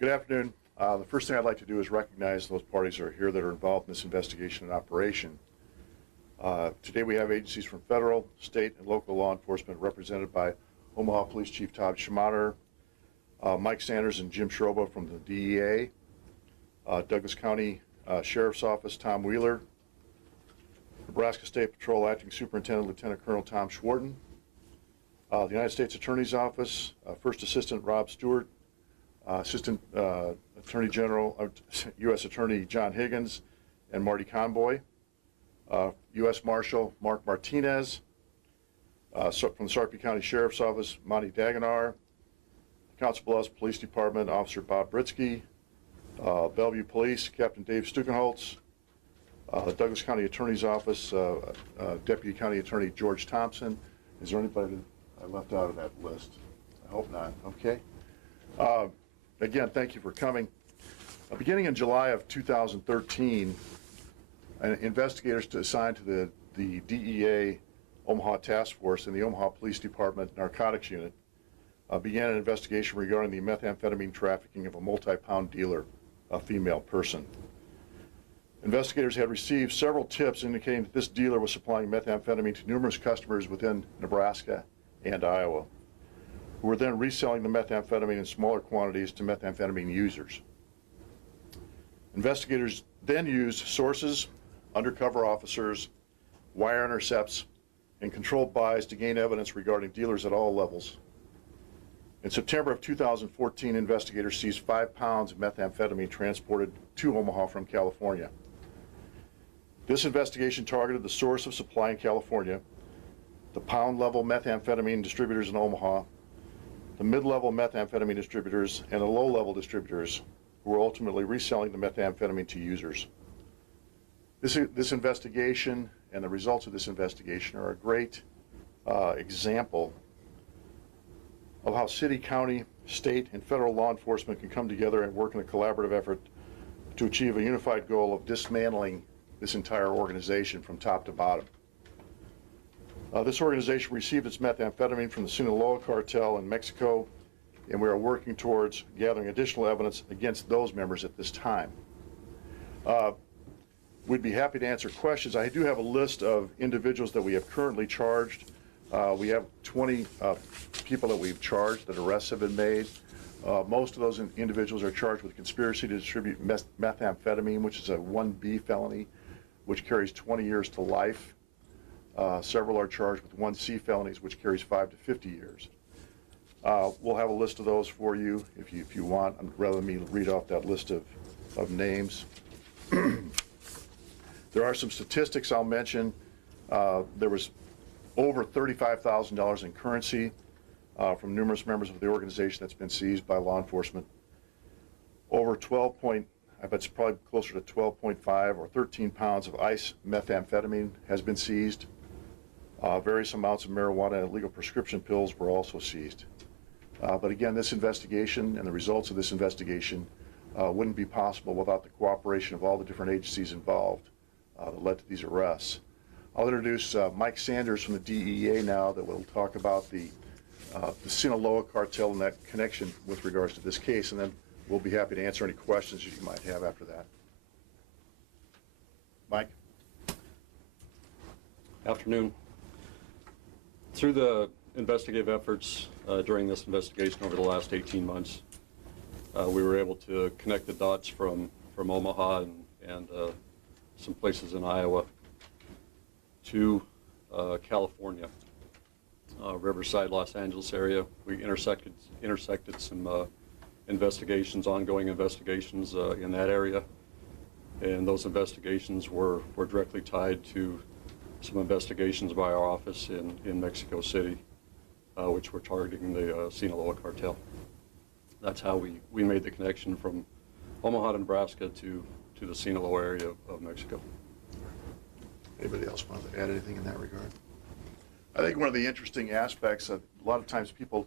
Good afternoon. The first thing I'd like to do is recognize those parties that are here that are involved in this investigation and operation. Today we have agencies from federal, state, and local law enforcement represented by Omaha Police Chief Todd Schmatter, Mike Sanders and Jim Schroba from the DEA, Douglas County Sheriff's Office, Tom Wheeler, Nebraska State Patrol Acting Superintendent Lieutenant Colonel Tom Schwarten, the United States Attorney's Office, First Assistant Rob Stewart, Assistant Attorney General, U.S. Attorney John Higgins and Marty Conboy, U.S. Marshal Mark Martinez, from the Sarpy County Sheriff's Office, Monty Dagenar, Council Bluffs Police Department, Officer Bob Britsky, Bellevue Police, Captain Dave Stukenholtz, Douglas County Attorney's Office, Deputy County Attorney George Thompson. Is there anybody that I left out of that list? I hope not. Okay. Again, thank you for coming. Beginning in July of 2013, investigators assigned to the DEA Omaha Task Force and the Omaha Police Department Narcotics Unit began an investigation regarding the methamphetamine trafficking of a multi-pound dealer, a female person. Investigators had received several tips indicating that this dealer was supplying methamphetamine to numerous customers within Nebraska and Iowa, who were then reselling the methamphetamine in smaller quantities to methamphetamine users. Investigators then used sources, undercover officers, wire intercepts, and controlled buys to gain evidence regarding dealers at all levels. In September of 2014, investigators seized 5 pounds of methamphetamine transported to Omaha from California. This investigation targeted the source of supply in California, the pound-level methamphetamine distributors in Omaha, the mid-level methamphetamine distributors, and the low-level distributors who were ultimately reselling the methamphetamine to users. This investigation and the results of this investigation are a great example of how city, county, state, and federal law enforcement can come together and work in a collaborative effort to achieve a unified goal of dismantling this entire organization from top to bottom. This organization received its methamphetamine from the Sinaloa cartel in Mexico, and we are working towards gathering additional evidence against those members at this time. We'd be happy to answer questions. I do have a list of individuals that we have currently charged. We have 20 people that we've charged, that arrests have been made. Most of those individuals are charged with conspiracy to distribute methamphetamine, which is a 1B felony, which carries 20 years to life. Several are charged with 1C felonies, which carries 5 to 50 years. We'll have a list of those for you if you want, rather than me read off that list of names. There are some statistics I'll mention. There was over $35,000 in currency from numerous members of the organization that's been seized by law enforcement. Over I bet it's probably closer to 12.5 or 13 pounds of ice methamphetamine has been seized. Various amounts of marijuana and illegal prescription pills were also seized. But again, this investigation and the results of this investigation wouldn't be possible without the cooperation of all the different agencies involved that led to these arrests. I'll introduce Mike Sanders from the DEA now, that will talk about the Sinaloa cartel and that connection with regards to this case, and then we'll be happy to answer any questions that you might have after that. Mike? Afternoon. Through the investigative efforts during this investigation over the last 18 months, we were able to connect the dots from Omaha and some places in Iowa to California, Riverside, Los Angeles area. We intersected some ongoing investigations in that area, and those investigations were directly tied to some investigations by our office in Mexico City, which were targeting the Sinaloa cartel. That's how we made the connection from Omaha to Nebraska to the Sinaloa area of Mexico. Anybody else want to add anything in that regard? I think one of the interesting aspects of a lot of times people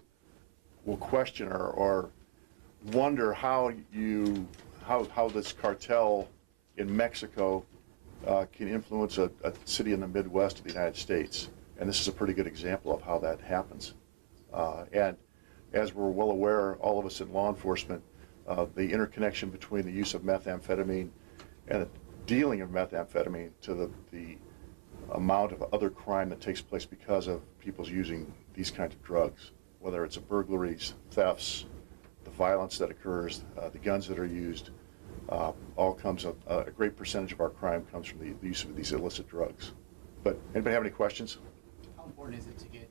will question or wonder how this cartel in Mexico can influence a city in the Midwest of the United States. And this is a pretty good example of how that happens. And as we're well aware, all of us in law enforcement, the interconnection between the use of methamphetamine and the dealing of methamphetamine to the amount of other crime that takes place because of people's using these kinds of drugs, whether it's burglaries, thefts, the violence that occurs, the guns that are used, all comes, a great percentage of our crime comes from the use of these illicit drugs. But anybody have any questions? How important is it to get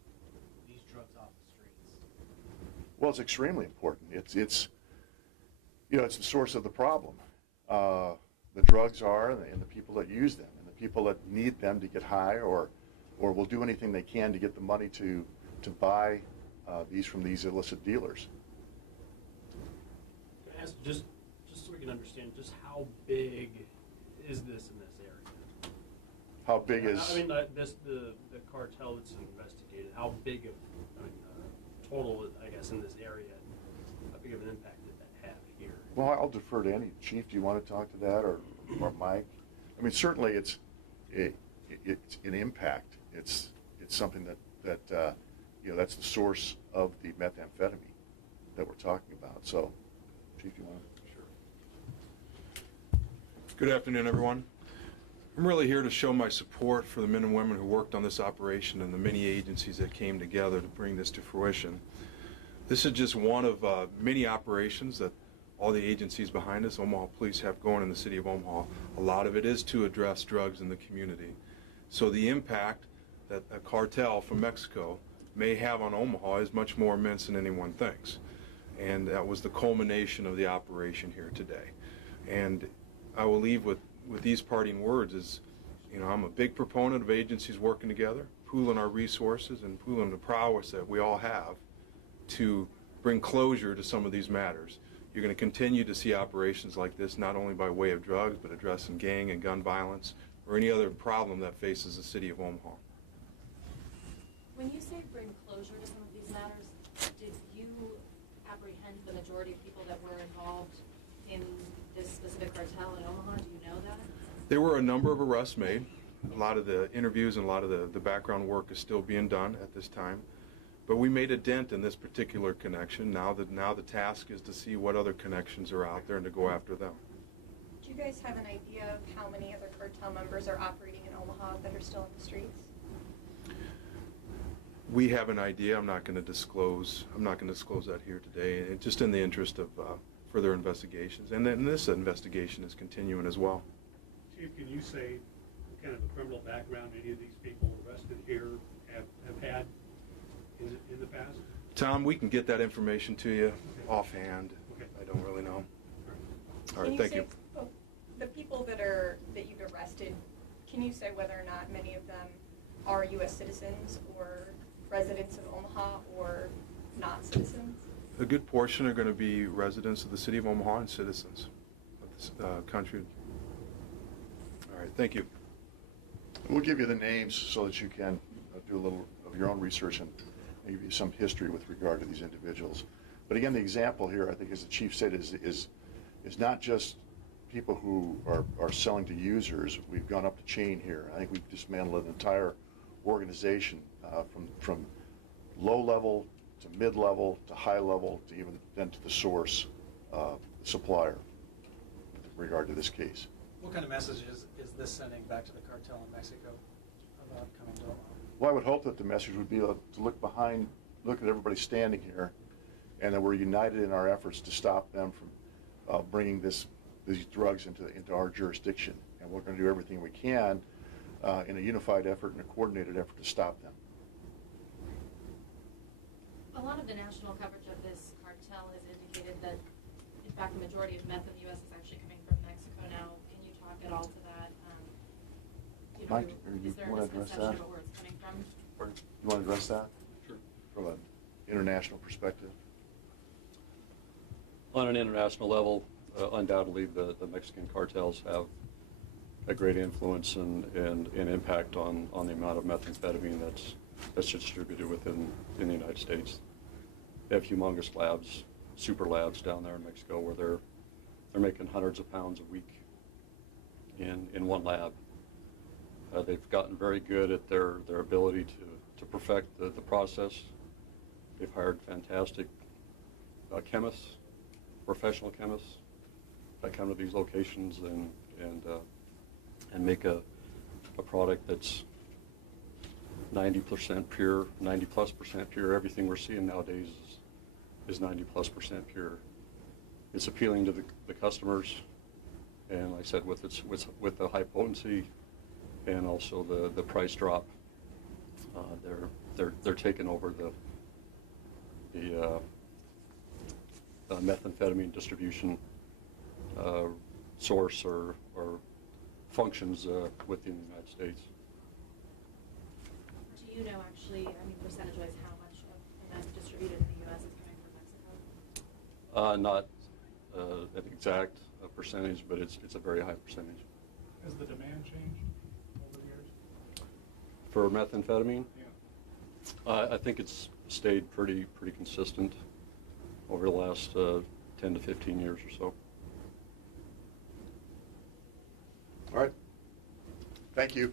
these drugs off the streets? Well, it's extremely important. It's you know, it's the source of the problem. The drugs are, and the people that use them, and the people that need them to get high, or will do anything they can to get the money to buy these from these illicit dealers. Can I ask just so we can understand just how big is this in this area? How big is? I mean, the cartel that's investigated. How big of total, I guess, in this area? How big of an impact did that have here? Well, I'll defer to any chief. Do you want to talk to that, or Mike? I mean, certainly it's an impact. It's something that you know, that's the source of the methamphetamine that we're talking about. So, chief, you want to? Sure. Good afternoon, everyone. I'm really here to show my support for the men and women who worked on this operation and the many agencies that came together to bring this to fruition. This is just one of many operations that all the agencies behind us, Omaha Police, have going in the city of Omaha. A lot of it is to address drugs in the community. So the impact that a cartel from Mexico may have on Omaha is much more immense than anyone thinks. And that was the culmination of the operation here today. And I will leave with these parting words is, you know, I'm a big proponent of agencies working together, pooling our resources and pooling the prowess that we all have to bring closure to some of these matters. You're going to continue to see operations like this, not only by way of drugs, but addressing gang and gun violence or any other problem that faces the city of Omaha. When you say bring closure to some of these matters, did you apprehend the majority of people that were involved in this specific cartel in Omaha? Do you know that? There were a number of arrests made. A lot of the interviews and a lot of the background work is still being done at this time. But we made a dent in this particular connection. Now the task is to see what other connections are out there and to go after them. Do you guys have an idea of how many other cartel members are operating in Omaha that are still in the streets? We have an idea. I'm not going to disclose that here today, and just in the interest of further investigations. And then this investigation is continuing as well. Chief, can you say what kind of a criminal background any of these people arrested here have had in the past? Tom, we can get that information to you offhand. Okay. I don't really know. All right, Can thank you. say, the people that you've arrested, can you say whether or not many of them are U.S. citizens or residents of Omaha or not citizens? A good portion are going to be residents of the city of Omaha and citizens of this country. All right, thank you. We'll give you the names so that you can do a little of your own research and give you some history with regard to these individuals. But again, the example here, I think, as the chief said, is not just people who are selling to users. We've gone up the chain here. I think we've dismantled an entire organization from low level to mid level to high level to even then to the source supplier with regard to this case. What kind of messages is this sending back to the cartel in Mexico about coming to Omaha? Well, I would hope that the message would be to look at everybody standing here, and that we're united in our efforts to stop them from bringing these drugs into our jurisdiction. And we're going to do everything we can in a unified effort and a coordinated effort to stop them. A lot of the national coverage of this cartel has indicated that, in fact, the majority of meth in the U.S. is actually coming from Mexico now. Can you talk at all to that? Mike, is there a want to address misconception that? about where it's coming from? You want to address that? Sure. From an international perspective? On an international level, undoubtedly the Mexican cartels have a great influence and impact on the amount of methamphetamine that's distributed within the United States. They have humongous labs, super labs down there in Mexico where they're making hundreds of pounds a week in one lab. They've gotten very good at their ability to perfect the process. They've hired fantastic chemists, professional chemists that come to these locations and make a product that's 90% pure, 90+% pure. Everything we're seeing nowadays is 90+% pure. It's appealing to the customers, and like I said, with the high potency and also the price drop, they're taking over the methamphetamine distribution source or functions within the United States. Do you know actually, I mean, percentage-wise, how much of the meth distributed in the U.S. is coming from Mexico? Not an exact percentage, but it's a very high percentage. Has the demand changed over the years? For methamphetamine, Yeah. I think it's stayed pretty consistent over the last 10 to 15 years or so. All right. Thank you.